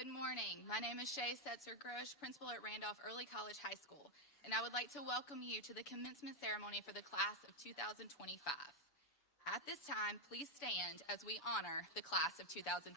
Good morning. My name is Shay Setzer-Grosh, principal at Randolph Early College High School, and I would like to welcome you to the commencement ceremony for the class of 2025. At this time, please stand as we honor the class of 2025.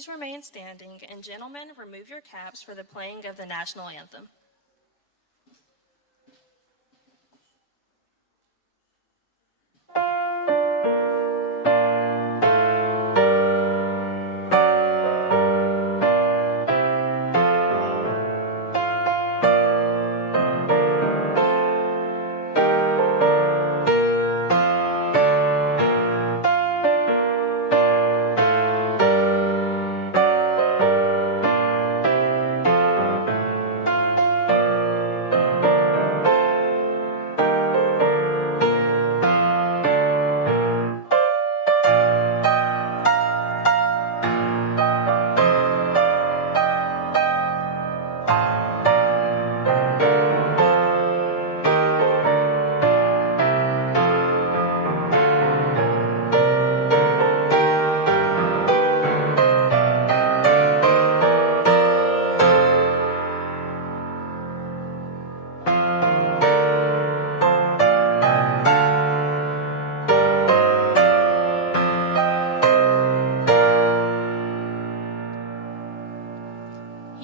Please remain standing, and gentlemen, remove your caps for the playing of the national anthem.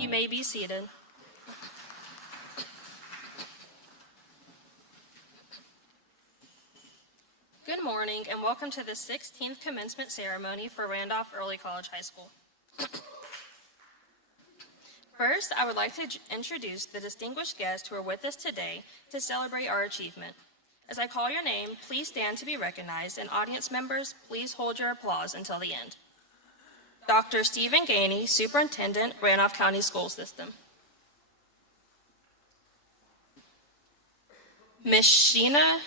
You may be seated. Good morning and welcome to the 16th commencement ceremony for Randolph Early College High School. First, I would like to introduce the distinguished guests who are with us today to celebrate our achievement. As I call your name, please stand to be recognized, and audience members, please hold your applause until the end. Dr. Stephen Gainey, Superintendent, Randolph County School System. Ms. Sheena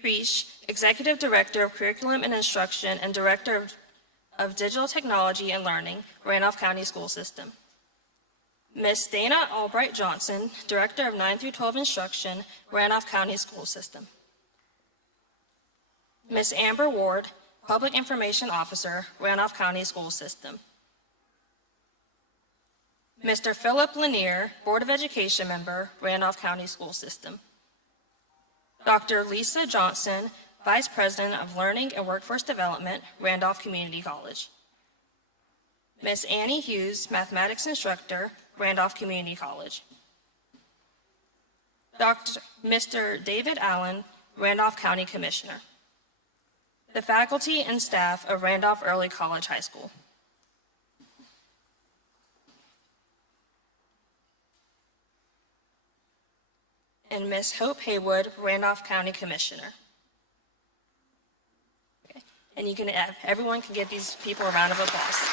Creech, Executive Director of Curriculum and Instruction and Director of Digital Technology and Learning, Randolph County School System. Ms. Dana Albright Johnson, Director of 9 through 12 Instruction, Randolph County School System. Ms. Amber Ward, Public Information Officer, Randolph County School System. Mr. Philip Lanier, Board of Education Member, Randolph County School System. Dr. Lisa Johnson, Vice President of Learning and Workforce Development, Randolph Community College. Ms. Annie Hughes, Mathematics Instructor, Randolph Community College. Mr. David Allen, Randolph County Commissioner. The faculty and staff of Randolph Early College High School. And Ms. Hope Haywood, Randolph County Commissioner. Okay. And everyone can give these people a round of applause.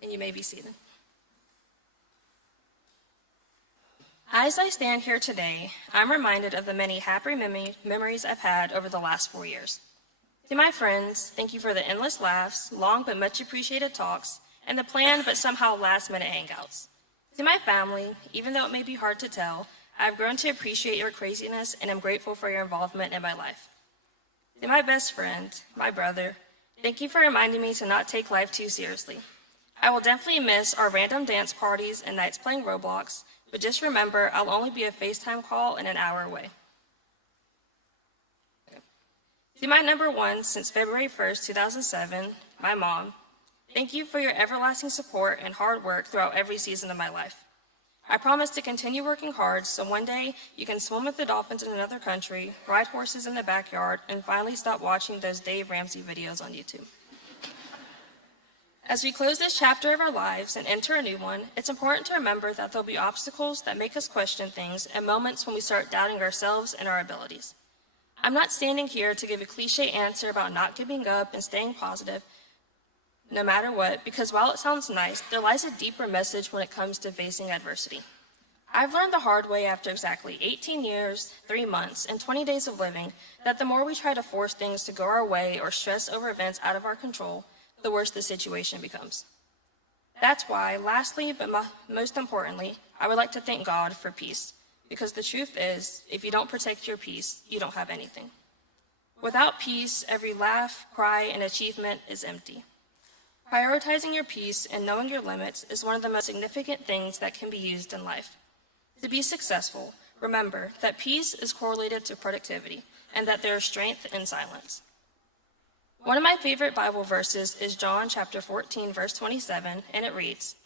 And you may be seated. As I stand here today, I'm reminded of the many happy memories I've had over the last 4 years. To my friends, thank you for the endless laughs, long but much appreciated talks, and the planned but somehow last-minute hangouts. To my family, even though it may be hard to tell, I've grown to appreciate your craziness and am grateful for your involvement in my life. To my best friend, my brother, thank you for reminding me to not take life too seriously. I will definitely miss our random dance parties and nights playing Roblox, but just remember, I'll only be a FaceTime call and an hour away. To my number one since February 1st, 2007, my mom, thank you for your everlasting support and hard work throughout every season of my life. I promise to continue working hard so one day you can swim with the dolphins in another country, ride horses in the backyard, and finally stop watching those Dave Ramsey videos on YouTube. As we close this chapter of our lives and enter a new one, it's important to remember that there'll be obstacles that make us question things and moments when we start doubting ourselves and our abilities. I'm not standing here to give a cliche answer about not giving up and staying positive no matter what, because while it sounds nice, there lies a deeper message when it comes to facing adversity. I've learned the hard way after exactly 18 years, 3 months, and 20 days of living that the more we try to force things to go our way or stress over events out of our control, the worse the situation becomes. That's why, lastly, but most importantly, I would like to thank God for peace. Because the truth is, if you don't protect your peace, you don't have anything. Without peace, every laugh, cry, and achievement is empty. Prioritizing your peace and knowing your limits is one of the most significant things that can be used in life. To be successful, remember that peace is correlated to productivity and that there is strength in silence. One of my favorite Bible verses is John chapter 14, verse 27, and it reads,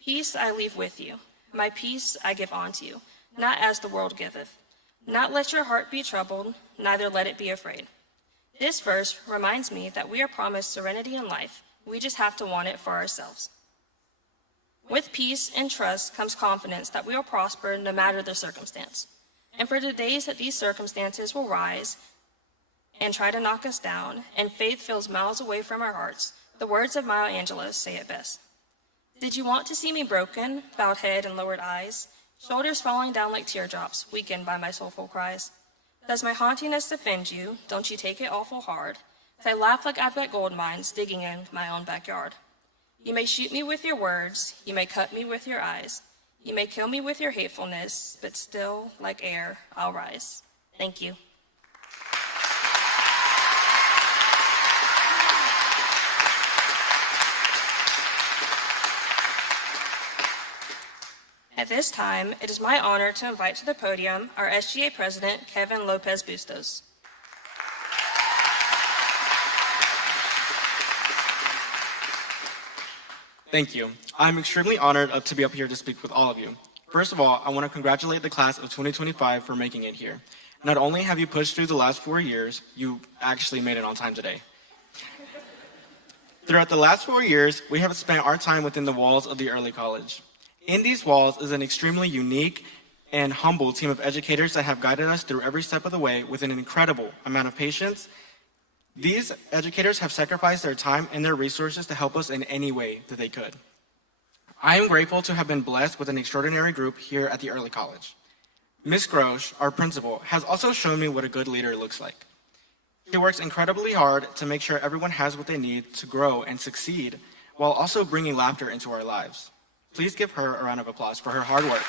"Peace I leave with you, my peace I give unto you. Not as the world giveth. Not let your heart be troubled, neither let it be afraid." This verse reminds me that we are promised serenity in life. We just have to want it for ourselves. With peace and trust comes confidence that we will prosper no matter the circumstance. And for the days that these circumstances will rise and try to knock us down, and faith feels miles away from our hearts, the words of Maya Angelou say it best. "Did you want to see me broken, bowed head and lowered eyes? Shoulders falling down like teardrops, weakened by my soulful cries. Does my haughtiness offend you? Don't you take it awful hard? As I laugh like I've got gold mines digging in my own backyard. You may shoot me with your words, you may cut me with your eyes, you may kill me with your hatefulness, but still, like air, I'll rise." Thank you. At this time, it is my honor to invite to the podium our SGA President, Kevin Lopez Bustos. Thank you. I'm extremely honored to be up here to speak with all of you. First of all, I want to congratulate the class of 2025 for making it here. Not only have you pushed through the last 4 years, you actually made it on time today. Throughout the last 4 years, we have spent our time within the walls of the early college. In these walls is an extremely unique and humble team of educators that have guided us through every step of the way with an incredible amount of patience These educators have sacrificed their time and their resources to help us in any way that they could. I am grateful to have been blessed with an extraordinary group here at the Early College. Ms. Grosh, our principal, has also shown me what a good leader looks like. She works incredibly hard to make sure everyone has what they need to grow and succeed, while also bringing laughter into our lives. Please give her a round of applause for her hard work.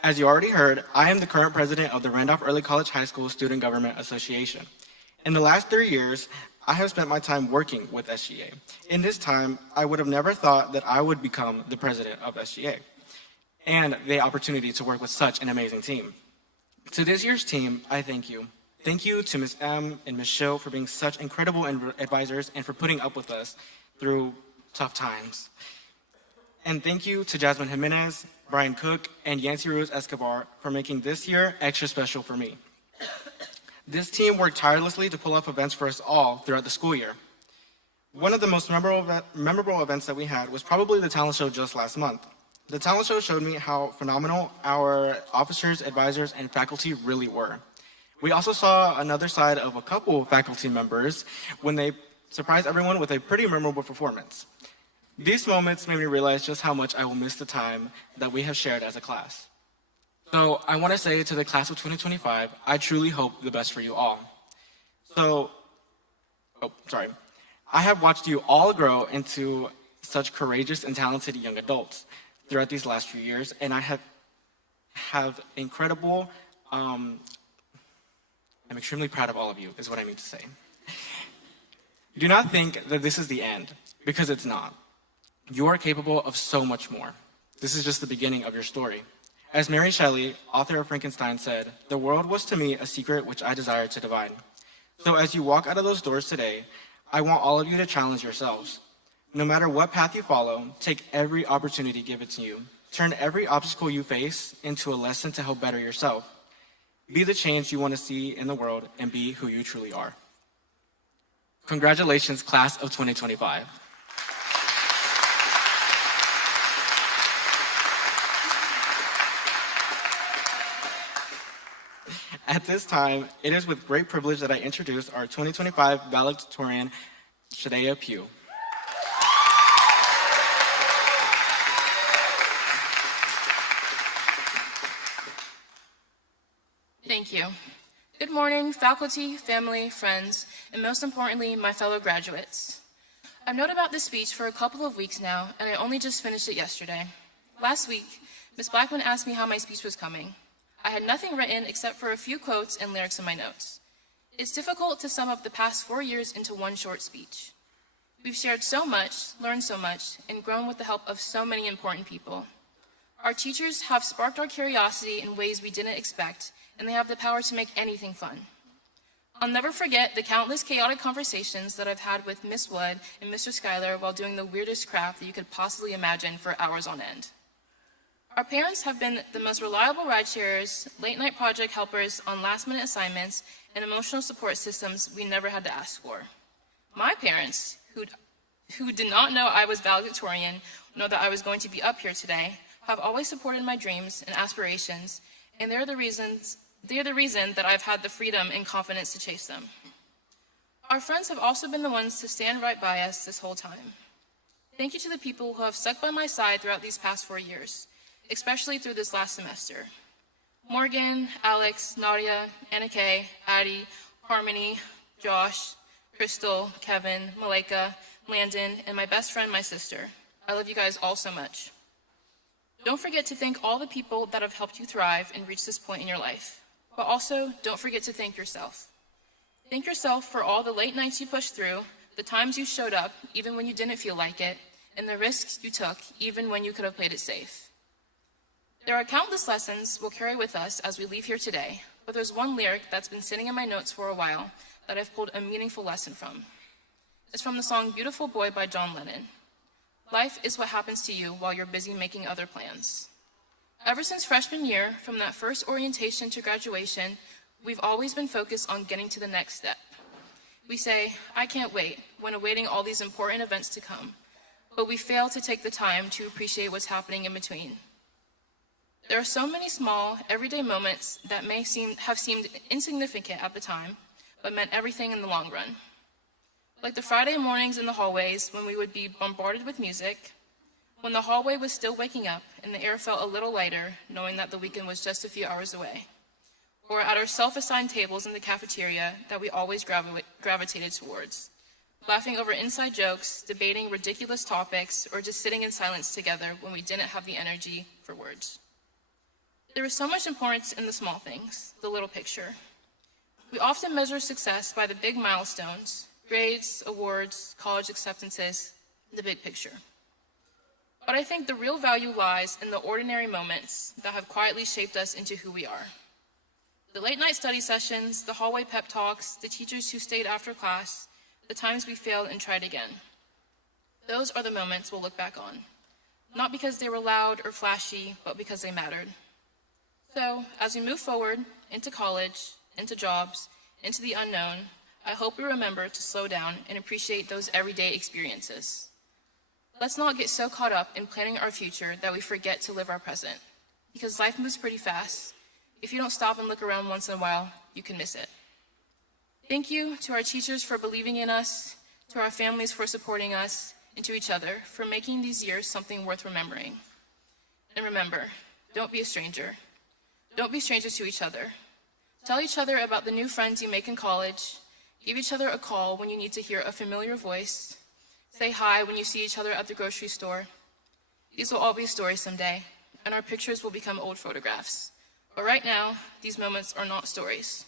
As you already heard, I am the current president of the Randolph Early College High School Student Government Association. In the last 3 years, I have spent my time working with SGA. In this time, I would have never thought that I would become the president of SGA and the opportunity to work with such an amazing team. To this year's team, I thank you. Thank you to Ms. M and Ms. Sho for being such incredible advisors and for putting up with us through tough times. And thank you to Jasmine Jimenez, Brian Cook, and Yancy Ruiz Escobar for making this year extra special for me. This team worked tirelessly to pull off events for us all throughout the school year. One of the most memorable events that we had was probably the talent show just last month. The talent show showed me how phenomenal our officers, advisors, and faculty really were. We also saw another side of a couple of faculty members when they surprised everyone with a pretty memorable performance. These moments made me realize just how much I will miss the time that we have shared as a class. So I want to say to the class of 2025, I truly hope the best for you all. I have watched you all grow into such courageous and talented young adults throughout these last few years, and I have incredible, I'm extremely proud of all of you, is what I mean to say. Do not think that this is the end, because it's not. You are capable of so much more. This is just the beginning of your story. As Mary Shelley, author of Frankenstein, said, "The world was to me a secret which I desired to divine." So as you walk out of those doors today, I want all of you to challenge yourselves. No matter what path you follow, take every opportunity given to you. Turn every obstacle you face into a lesson to help better yourself. Be the change you want to see in the world and be who you truly are. Congratulations, class of 2025. At this time, it is with great privilege that I introduce our 2025 valedictorian, Shadea Pugh. Thank you. Good morning, faculty, family, friends, and most importantly, my fellow graduates. I've known about this speech for a couple of weeks now, and I only just finished it yesterday. Last week, Ms. Blackman asked me how my speech was coming. I had nothing written except for a few quotes and lyrics in my notes. It's difficult to sum up the past 4 years into one short speech. We've shared so much, learned so much, and grown with the help of so many important people. Our teachers have sparked our curiosity in ways we didn't expect, and they have the power to make anything fun. I'll never forget the countless chaotic conversations that I've had with Miss Wood and Mr. Schuyler while doing the weirdest crap that you could possibly imagine for hours on end. Our parents have been the most reliable ride sharers, late-night project helpers on last-minute assignments, and emotional support systems we never had to ask for. My parents, who did not know I was valedictorian, know that I was going to be up here today, have always supported my dreams and aspirations, and they're the reason that I've had the freedom and confidence to chase them. Our friends have also been the ones to stand right by us this whole time. Thank you to the people who have stuck by my side throughout these past 4 years, especially through this last semester. Morgan, Alex, Nadia, Anna Kay, Addie, Harmony, Josh, Crystal, Kevin, Malika, Landon, and my best friend, my sister. I love you guys all so much. Don't forget to thank all the people that have helped you thrive and reach this point in your life. But also, don't forget to thank yourself. Thank yourself for all the late nights you pushed through, the times you showed up, even when you didn't feel like it, and the risks you took, even when you could have played it safe. There are countless lessons we'll carry with us as we leave here today, but there's one lyric that's been sitting in my notes for a while that I've pulled a meaningful lesson from. It's from the song Beautiful Boy by John Lennon. Life is what happens to you while you're busy making other plans. Ever since freshman year, from that first orientation to graduation, we've always been focused on getting to the next step. We say, I can't wait, when awaiting all these important events to come, but we fail to take the time to appreciate what's happening in between. There are so many small, everyday moments that may have seemed insignificant at the time, but meant everything in the long run. Like the Friday mornings in the hallways when we would be bombarded with music, when the hallway was still waking up and the air felt a little lighter knowing that the weekend was just a few hours away, or at our self-assigned tables in the cafeteria that we always gravitated towards, laughing over inside jokes, debating ridiculous topics, or just sitting in silence together when we didn't have the energy for words. There is so much importance in the small things, the little picture. We often measure success by the big milestones, grades, awards, college acceptances, the big picture. But I think the real value lies in the ordinary moments that have quietly shaped us into who we are. The late-night study sessions, the hallway pep talks, the teachers who stayed after class, the times we failed and tried again. Those are the moments we'll look back on, not because they were loud or flashy, but because they mattered. So, as we move forward into college, into jobs, into the unknown, I hope we remember to slow down and appreciate those everyday experiences. Let's not get so caught up in planning our future that we forget to live our present, because life moves pretty fast. If you don't stop and look around once in a while, you can miss it. Thank you to our teachers for believing in us, to our families for supporting us, and to each other for making these years something worth remembering. And remember, don't be a stranger. Don't be strangers to each other. Tell each other about the new friends you make in college. Give each other a call when you need to hear a familiar voice. Say hi when you see each other at the grocery store. These will all be stories someday, and our pictures will become old photographs. But right now, these moments are not stories.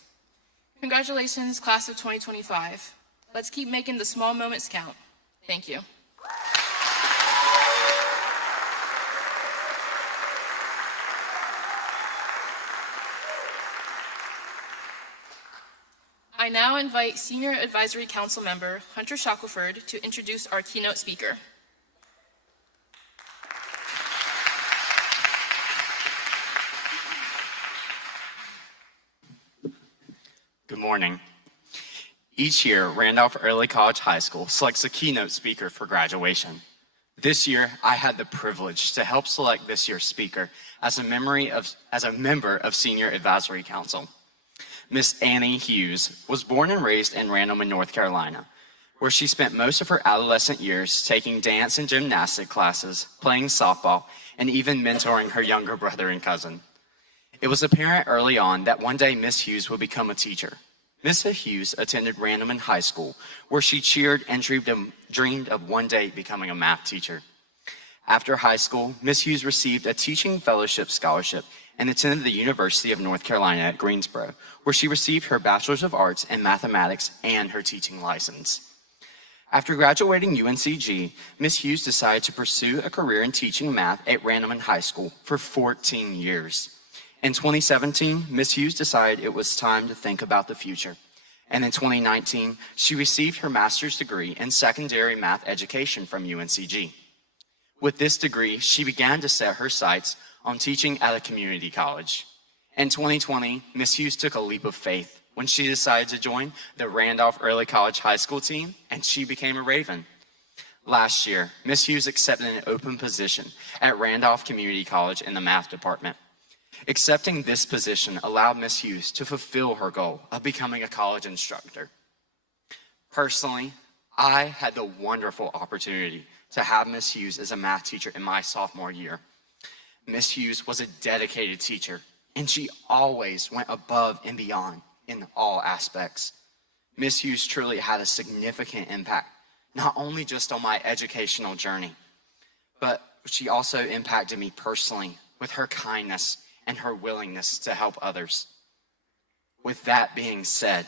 Congratulations, class of 2025. Let's keep making the small moments count. Thank you. I now invite Senior Advisory Council member Hunter Shackelford to introduce our keynote speaker. Good morning. Each year, Randolph Early College High School selects a keynote speaker for graduation. This year, I had the privilege to help select this year's speaker as a member of Senior Advisory Council. Miss Annie Hughes was born and raised in Randleman, North Carolina, where she spent most of her adolescent years taking dance and gymnastic classes, playing softball, and even mentoring her younger brother and cousin. It was apparent early on that one day Miss Hughes would become a teacher. Miss Hughes attended Randleman High School, where she cheered and dreamed of one day becoming a math teacher. After high school, Miss Hughes received a teaching fellowship scholarship and attended the University of North Carolina at Greensboro, where she received her Bachelor's of Arts in Mathematics and her teaching license. After graduating UNCG, Miss Hughes decided to pursue a career in teaching math at Randleman High School for 14 years. In 2017, Miss Hughes decided it was time to think about the future. And in 2019, she received her master's degree in secondary math education from UNCG. With this degree, she began to set her sights on teaching at a community college. In 2020, Miss Hughes took a leap of faith when she decided to join the Randolph Early College High School team, and she became a Raven. Last year, Miss Hughes accepted an open position at Randolph Community College in the math department. Accepting this position allowed Miss Hughes to fulfill her goal of becoming a college instructor. Personally, I had the wonderful opportunity to have Miss Hughes as a math teacher in my sophomore year. Miss Hughes was a dedicated teacher, and she always went above and beyond in all aspects. Miss Hughes truly had a significant impact, not only just on my educational journey, but she also impacted me personally with her kindness and her willingness to help others. With that being said,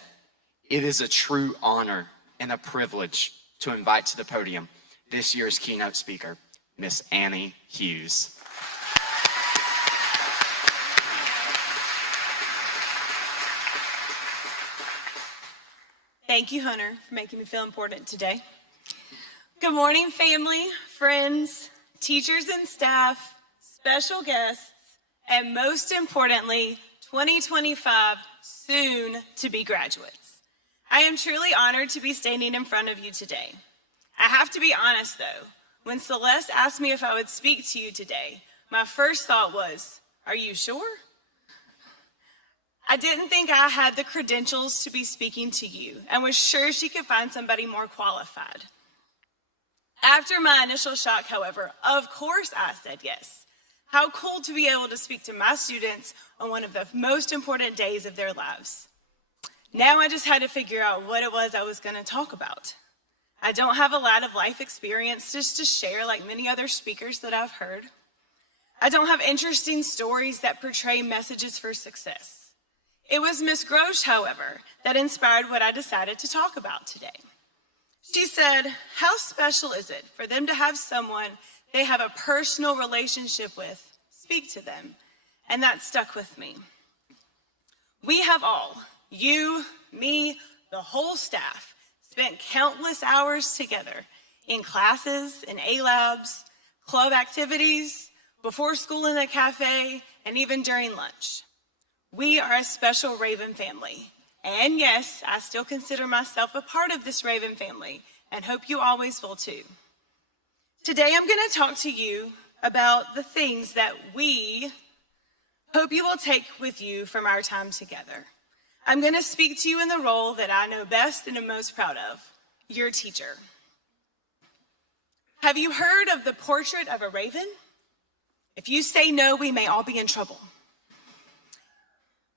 it is a true honor and a privilege to invite to the podium this year's keynote speaker, Miss Annie Hughes. Thank you, Hunter, for making me feel important today. Good morning, family, friends, teachers and staff, special guests, and most importantly, 2025 soon-to-be graduates. I am truly honored to be standing in front of you today. I have to be honest, though. When Celeste asked me if I would speak to you today, my first thought was, Are you sure? I didn't think I had the credentials to be speaking to you and was sure she could find somebody more qualified. After my initial shock, however, of course I said yes. How cool to be able to speak to my students on one of the most important days of their lives. Now I just had to figure out what it was I was going to talk about. I don't have a lot of life experience just to share like many other speakers that I've heard. I don't have interesting stories that portray messages for success. It was Miss Grosh, however, that inspired what I decided to talk about today. She said, how special is it for them to have someone they have a personal relationship with speak to them? And that stuck with me. We have all, you, me, the whole staff, spent countless hours together in classes, in A-labs, club activities, before school in the cafe, and even during lunch. We are a special Raven family. And yes, I still consider myself a part of this Raven family and hope you always will too. Today I'm going to talk to you about the things that we hope you will take with you from our time together. I'm going to speak to you in the role that I know best and am most proud of, your teacher. Have you heard of the portrait of a raven? If you say no, we may all be in trouble.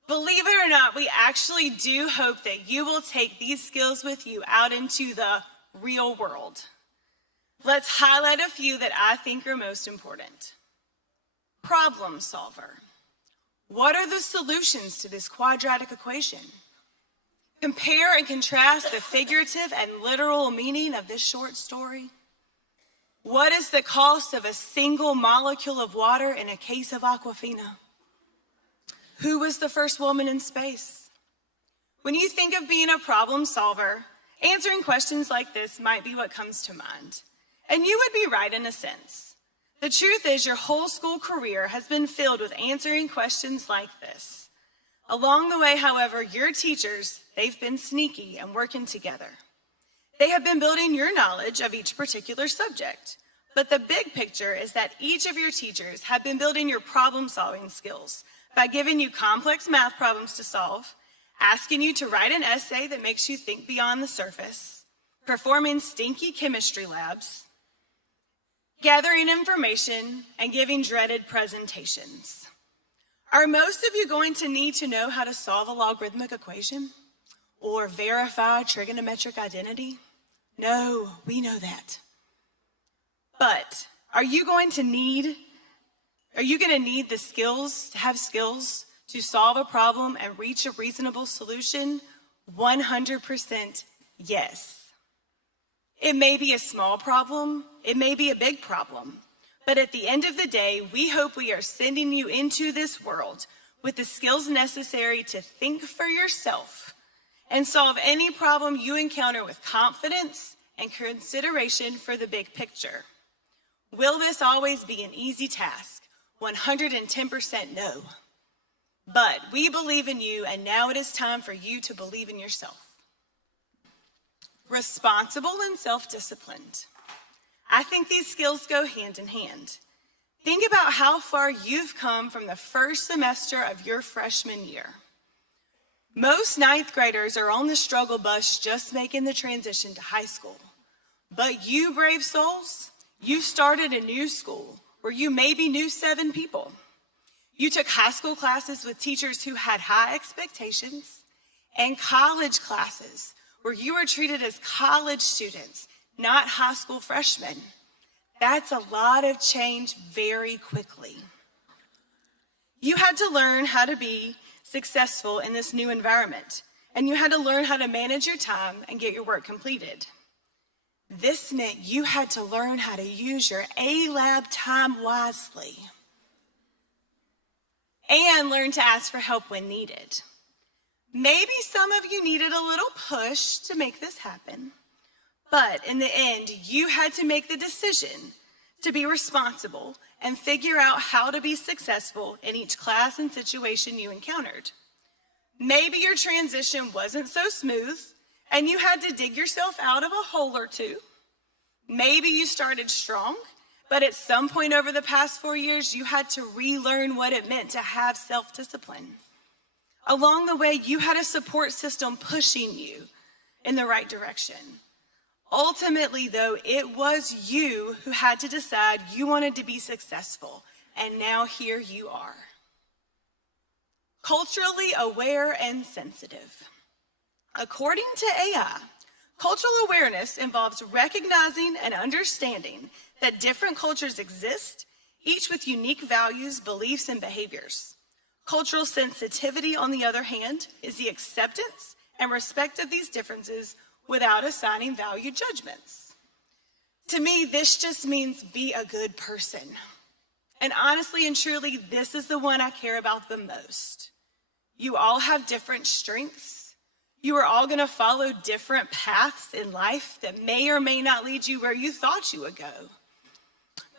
Believe it or not, we actually do hope that you will take these skills with you out into the real world. Let's highlight a few that I think are most important. Problem solver. What are the solutions to this quadratic equation? Compare and contrast the figurative and literal meaning of this short story. What is the cost of a single molecule of water in a case of Aquafina? Who was the first woman in space? When you think of being a problem solver, answering questions like this might be what comes to mind. And you would be right in a sense. The truth is your whole school career has been filled with answering questions like this. Along the way, however, your teachers, they've been sneaky and working together. They have been building your knowledge of each particular subject. But the big picture is that each of your teachers have been building your problem-solving skills by giving you complex math problems to solve, asking you to write an essay that makes you think beyond the surface, performing stinky chemistry labs, gathering information, and giving dreaded presentations. Are most of you going to need to know how to solve a logarithmic equation or verify trigonometric identity? No, we know that. But are you going to need the skills, to have skills to solve a problem and reach a reasonable solution? 100% yes. It may be a small problem, it may be a big problem, but at the end of the day, we hope we are sending you into this world with the skills necessary to think for yourself and solve any problem you encounter with confidence and consideration for the big picture. Will this always be an easy task? 110% no. But we believe in you, and now it is time for you to believe in yourself. Responsible and self-disciplined. I think these skills go hand in hand. Think about how far you've come from the first semester of your freshman year. Most ninth graders are on the struggle bus just making the transition to high school. But you brave souls, you started a new school where you maybe knew 7 people. You took high school classes with teachers who had high expectations and college classes where you were treated as college students, not high school freshmen. That's a lot of change very quickly. You had to learn how to be successful in this new environment, and you had to learn how to manage your time and get your work completed. This meant you had to learn how to use your A-lab time wisely and learn to ask for help when needed. Maybe some of you needed a little push to make this happen, but in the end, you had to make the decision to be responsible and figure out how to be successful in each class and situation you encountered. Maybe your transition wasn't so smooth and you had to dig yourself out of a hole or two. Maybe you started strong But at some point over the past 4 years, you had to relearn what it meant to have self-discipline. Along the way, you had a support system pushing you in the right direction. Ultimately, though, it was you who had to decide you wanted to be successful, and now here you are. Culturally aware and sensitive. According to AI, cultural awareness involves recognizing and understanding that different cultures exist, each with unique values, beliefs, and behaviors. Cultural sensitivity, on the other hand, is the acceptance and respect of these differences without assigning value judgments. To me, this just means be a good person. And honestly and truly, this is the one I care about the most. You all have different strengths. You are all going to follow different paths in life that may or may not lead you where you thought you would go.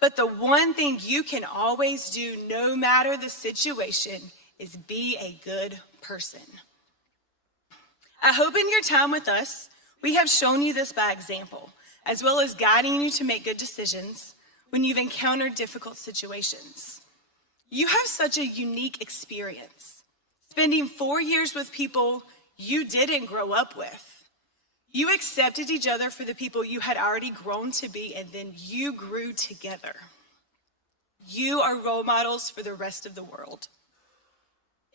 But the one thing you can always do, no matter the situation, is be a good person. I hope in your time with us, we have shown you this by example, as well as guiding you to make good decisions when you've encountered difficult situations. You have such a unique experience, spending 4 years with people you didn't grow up with. You accepted each other for the people you had already grown to be, and then you grew together. You are role models for the rest of the world.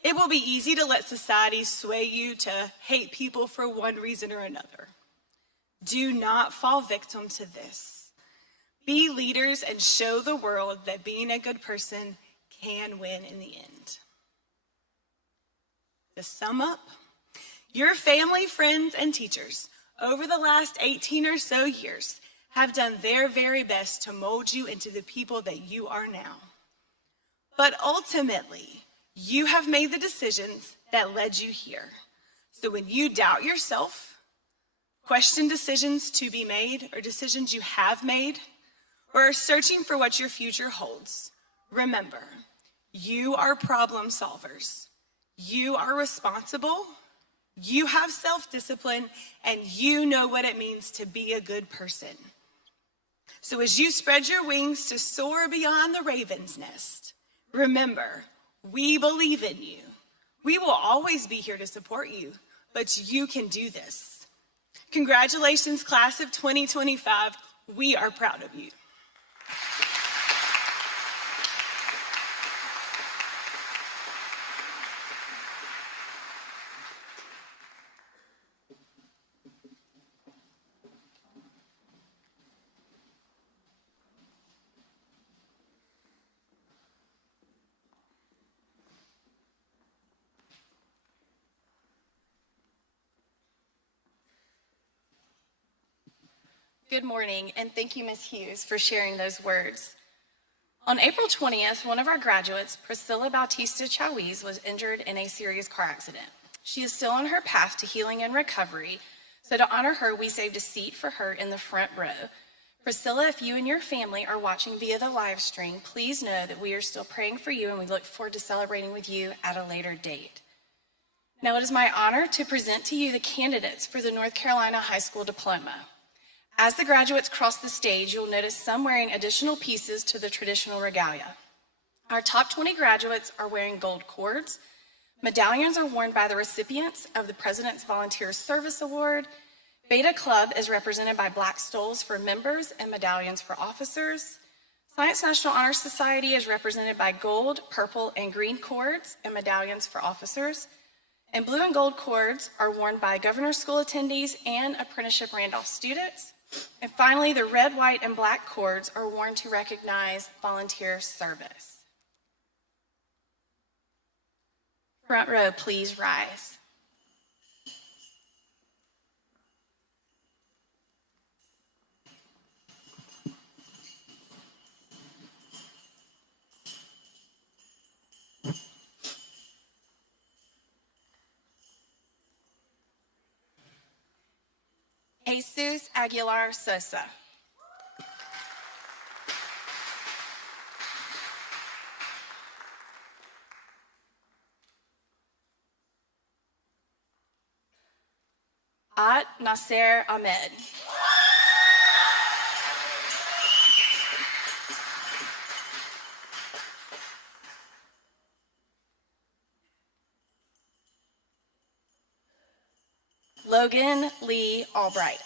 It will be easy to let society sway you to hate people for one reason or another. Do not fall victim to this. Be leaders and show the world that being a good person can win in the end. To sum up, your family, friends, and teachers over the last 18 or so years have done their very best to mold you into the people that you are now. But ultimately, you have made the decisions that led you here. So when you doubt yourself, question decisions to be made or decisions you have made, or are searching for what your future holds, remember, you are problem solvers. You are responsible. You have self-discipline, and you know what it means to be a good person. So as you spread your wings to soar beyond the raven's nest, remember, we believe in you. We will always be here to support you, but you can do this. Congratulations, class of 2025. We are proud of you. Good morning, and thank you, Ms. Hughes, for sharing those words. On April 20th, one of our graduates, Priscilla Bautista Chawiz, was injured in a serious car accident. She is still on her path to healing and recovery, so to honor her, we saved a seat for her in the front row. Priscilla, if you and your family are watching via the live stream, please know that we are still praying for you, and we look forward to celebrating with you at a later date. Now, it is my honor to present to you the candidates for the North Carolina High School Diploma. As the graduates cross the stage, you'll notice some wearing additional pieces to the traditional regalia. Our top 20 graduates are wearing gold cords. Medallions are worn by the recipients of the President's Volunteer Service Award. Beta Club is represented by black stoles for members and medallions for officers. Science National Honor Society is represented by gold, purple, and green cords and medallions for officers. And blue and gold cords are worn by Governor's School attendees and Apprenticeship Randolph students. And finally, the red, white, and black cords are worn to recognize volunteer service. Front row, please rise. Jesus Aguilar Sosa. At Nasser Ahmed. Logan Lee Albright.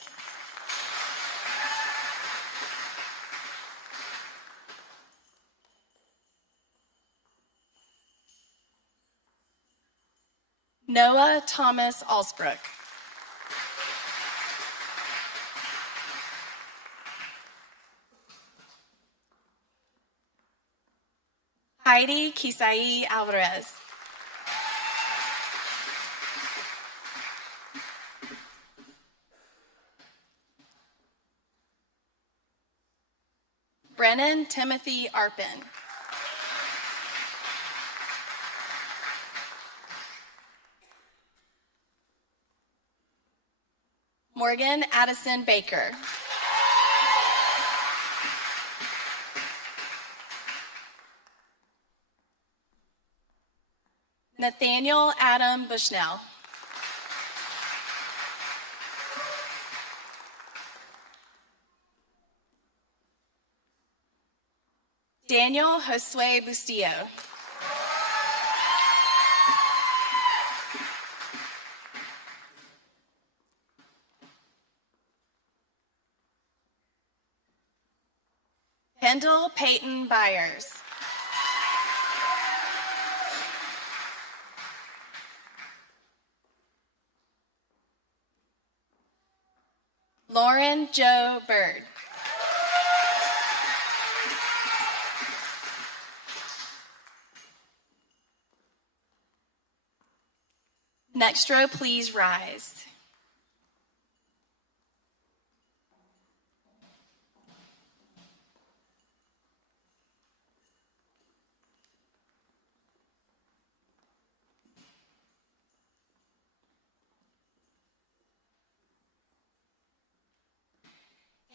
Noah Thomas Alsbrook. Heidi Kisai Alvarez. Brennan Timothy Arpin. Morgan Addison Baker. Nathaniel Adam Bushnell. Daniel Josue Bustillo. Kendall Peyton Byers. Lauren Joe Bird. Next row, please rise.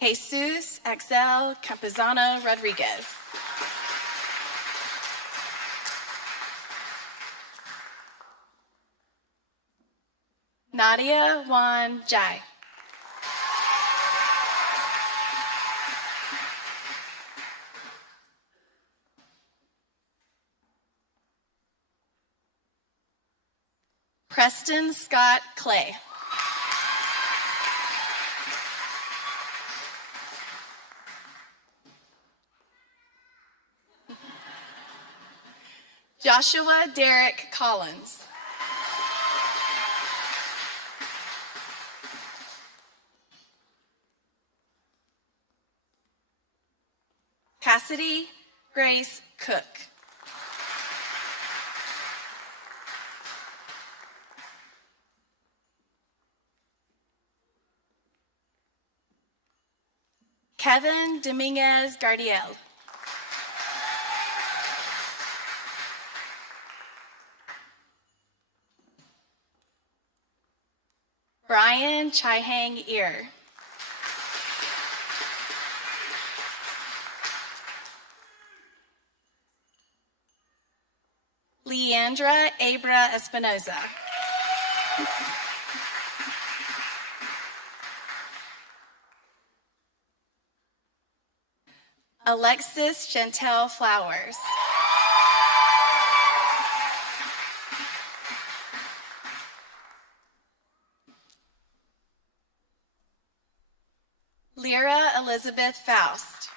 Jesus Axel Campuzano Rodriguez. Nadia Juan Jai. Preston Scott Clay. Joshua Derek Collins. Cassidy Grace Cook. Kevin Dominguez Gardiel. Brian Chihang Ear. Leandra Abra Espinoza. Alexis Chantel Flowers. Lyra Elizabeth Faust.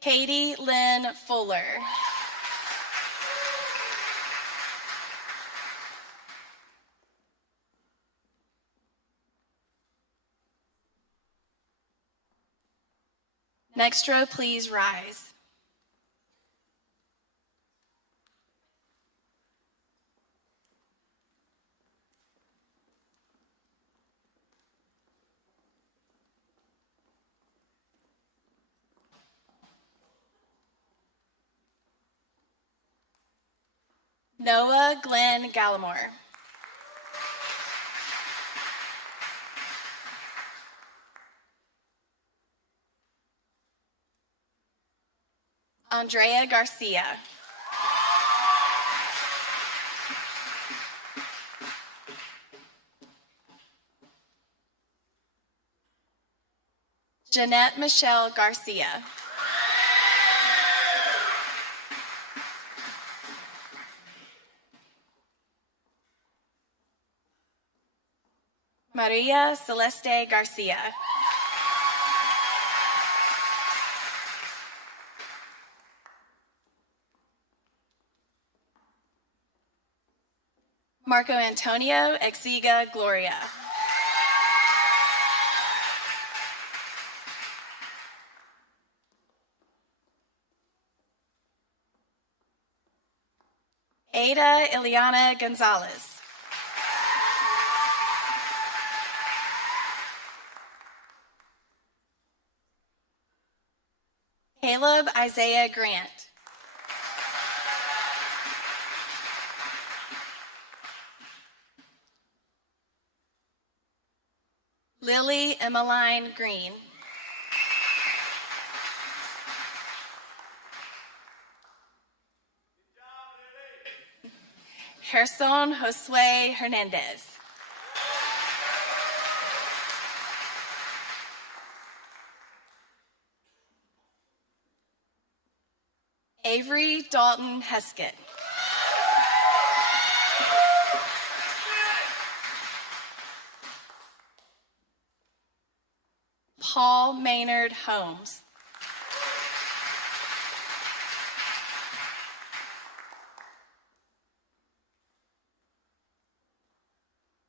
Katie Lynn Fuller. Next row, please rise. Noah Glenn Gallimore. Andrea Garcia. Jeanette Michelle Garcia. Maria Celeste Garcia. Marco Antonio Exiga Gloria. Ada Ileana Gonzalez. Caleb Isaiah Grant. Lily Emmeline Green. Gerson Josue Hernandez. Avery Dalton Heskett. Paul Maynard Holmes.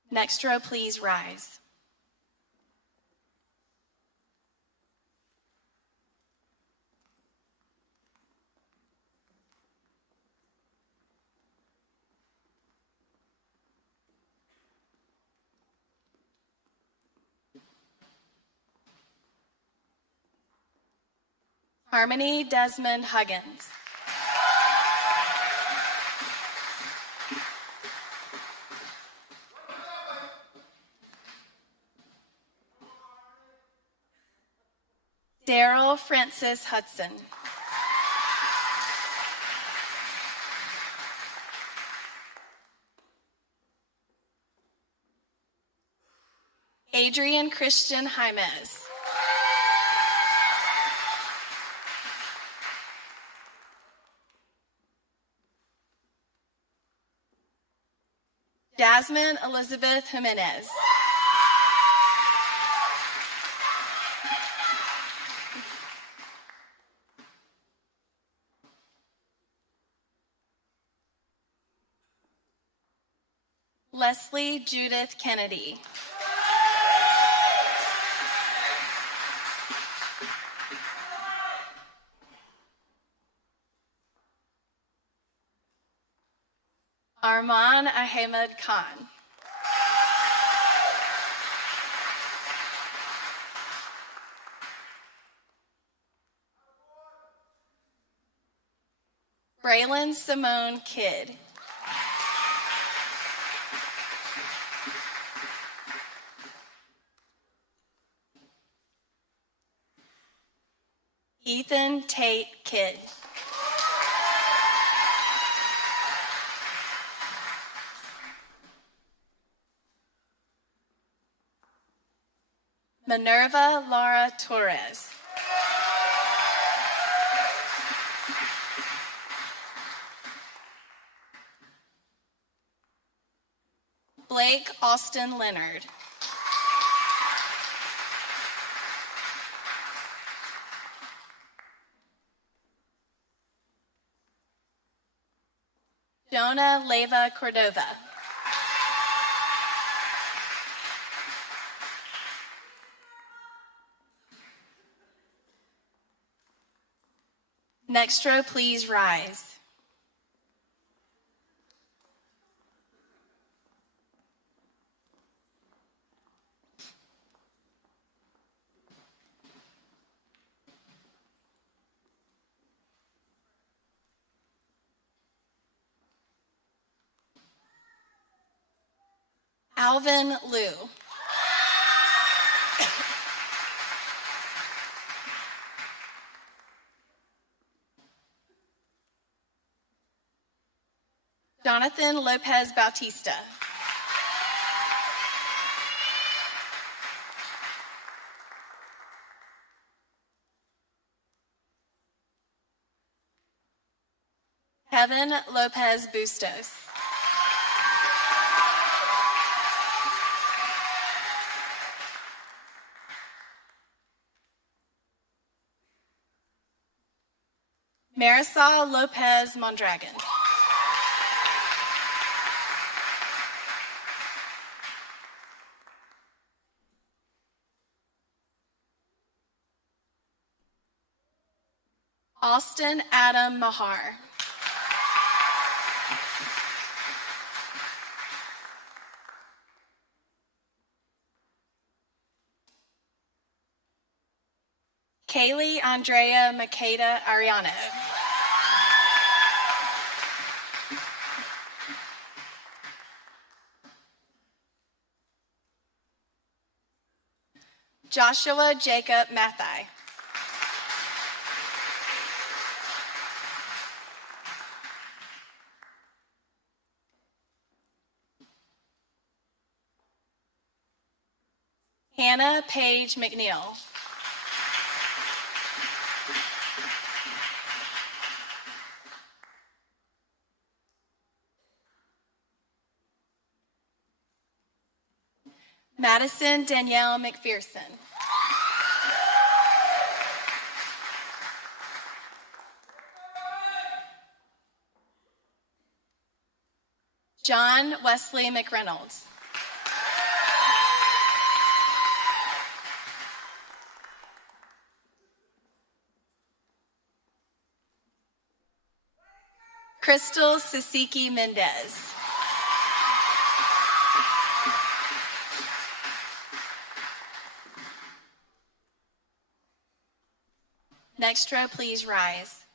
Next row, please rise. Harmony Desmond Huggins. Daryl Francis Hudson. Adrian Christian Jaimez. Jasmine Elizabeth Jimenez. Leslie Judith Kennedy. Arman Ahmed Khan. Braylon Simone Kidd. Ethan Tate Kidd. Minerva Lara Torres. Blake Austin Leonard. Jonah Leva Cordova. Next row, please rise. Alvin Liu. Jonathan Lopez Bautista. Kevin Lopez Bustos. Marisol Lopez Mondragon. Austin Adam Mahar. Kaylee Andrea Makeda Ariano. Joshua Jacob Mathai. Hannah Paige McNeil. Madison Danielle McPherson. John Wesley McReynolds. Crystal Sisiki Mendez. Next row, please rise.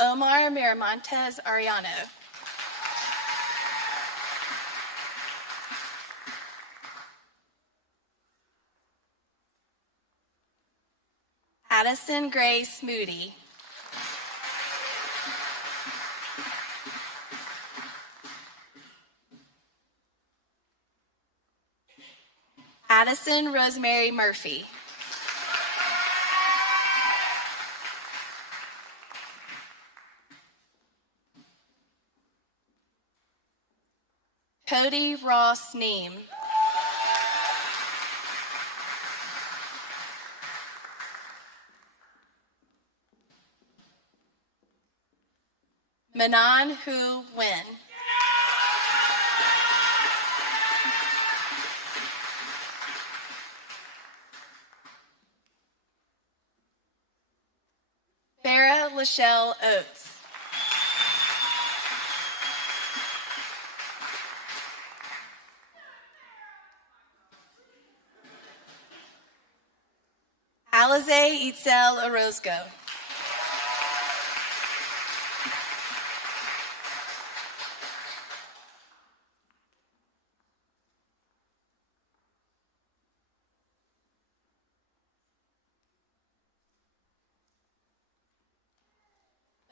Omar Miramontes Ariano. Addison Grace Moody. Addison Rosemary Murphy. Cody Ross Neem. Manan Hu Nguyen. Farah Lachelle Oates. Alize Itzel Orozco.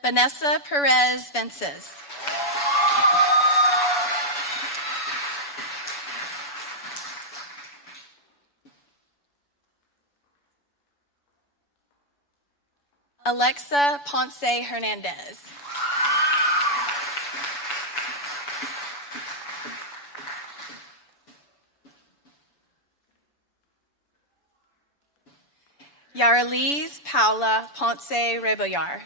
Vanessa Perez Vences. Alexa Ponce Hernandez. Yaralise Paula Ponce Rebollar.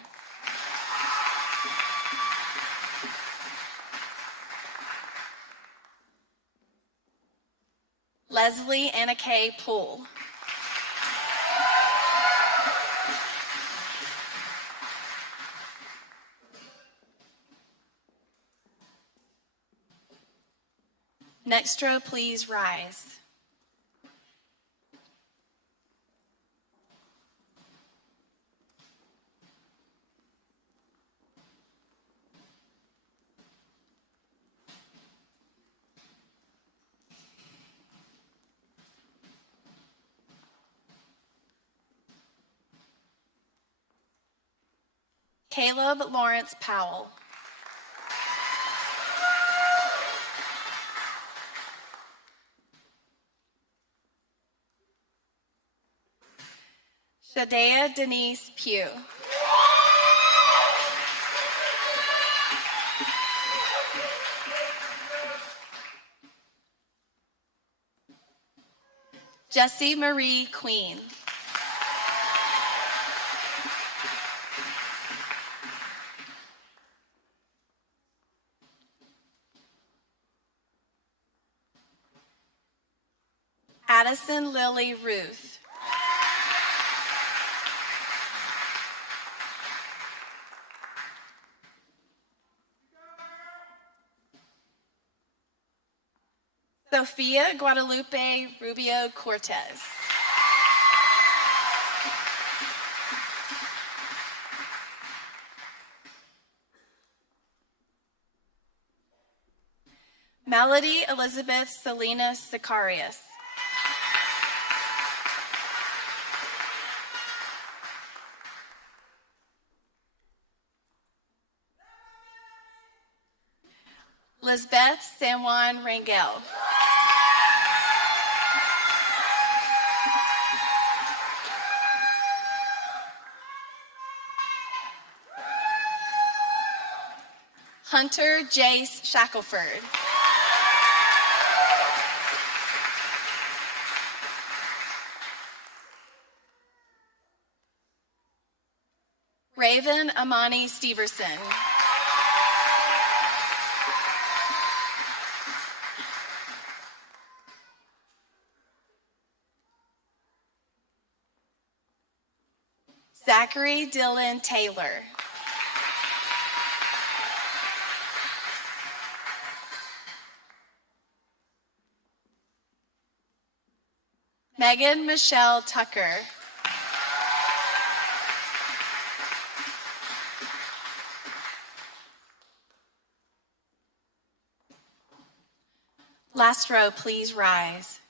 Leslie Anna Kay Poole. Next row, please rise. Caleb Lawrence Powell. Sadea Denise Pugh. Jessie Marie Queen. Addison Lily Ruth. Sofia Guadalupe Rubio Cortez. Melody Elizabeth Salinas Sicarius. Lisbeth San Juan Rangel. Hunter Jace Shackelford. Raven Amani Steverson. Zachary Dylan Taylor. Megan Michelle Tucker. Last row, please rise.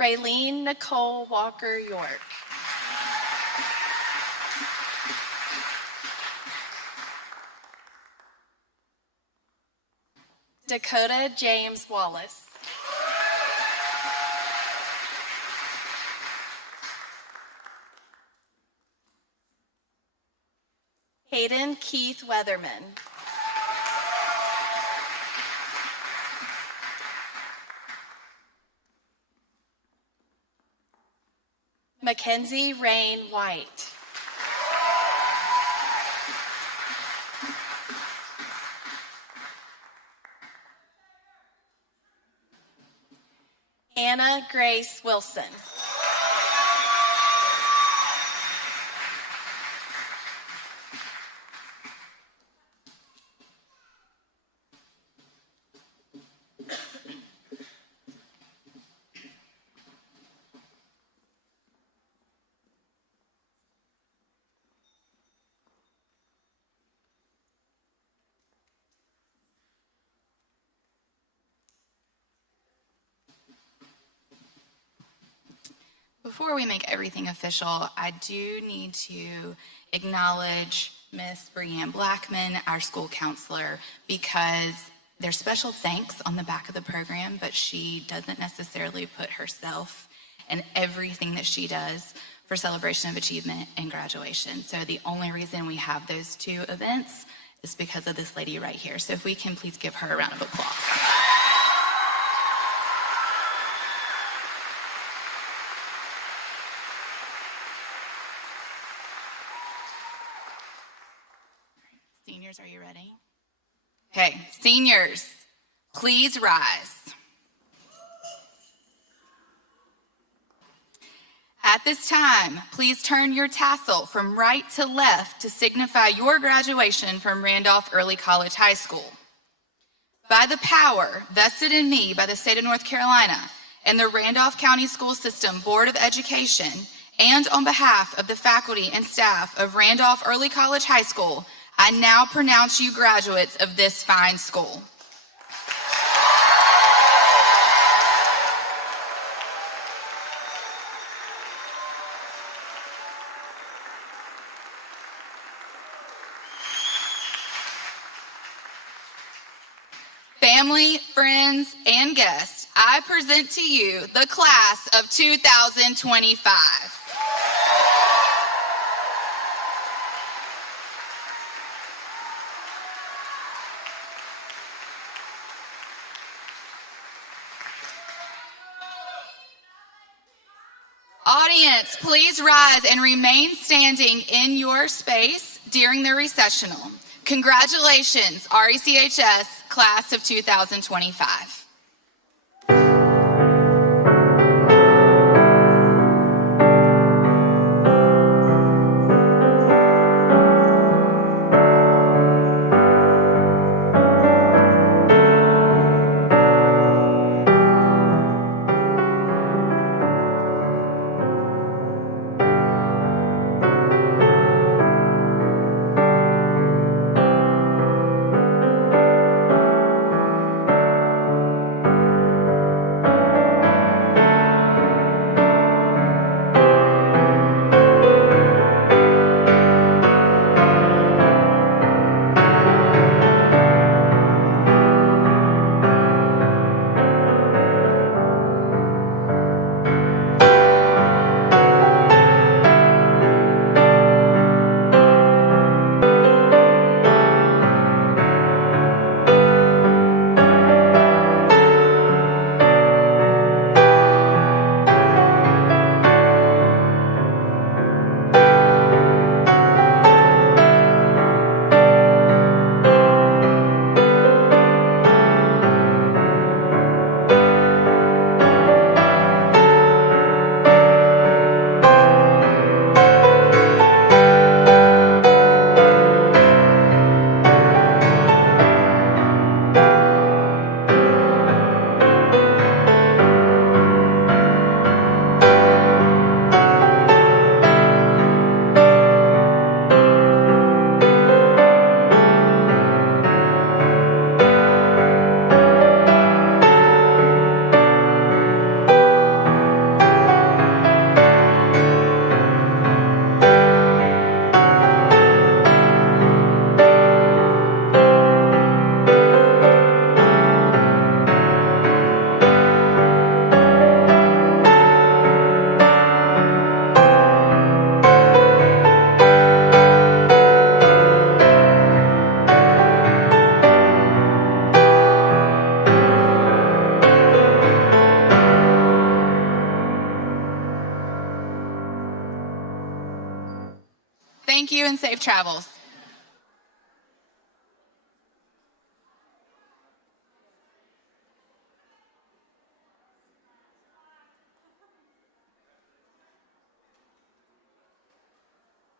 Raylene Nicole Walker York. Dakota James Wallace. Hayden Keith Weatherman. Mackenzie Rain White. Anna Grace Wilson. Before we make everything official, I do need to acknowledge Miss Breanne Blackman, our school counselor, because there's special thanks on the back of the program, but she doesn't necessarily put herself and everything that she does for Celebration of Achievement and graduation. So the only reason we have those two events is because of this lady right here. So if we can please give her a round of applause. Seniors, are you ready? Okay, seniors, please rise. At this time, please turn your tassel from right to left to signify your graduation from Randolph Early College High School. By the power vested in me by the state of North Carolina and the Randolph County School System Board of Education, and on behalf of the faculty and staff of Randolph Early College High School, I now pronounce you graduates of this fine school. family, friends, and guests, I present to you the class of 2025. Audience, please rise and remain standing in your space during the recessional. Congratulations, RECHS Class of 2025. Thank you and safe travels.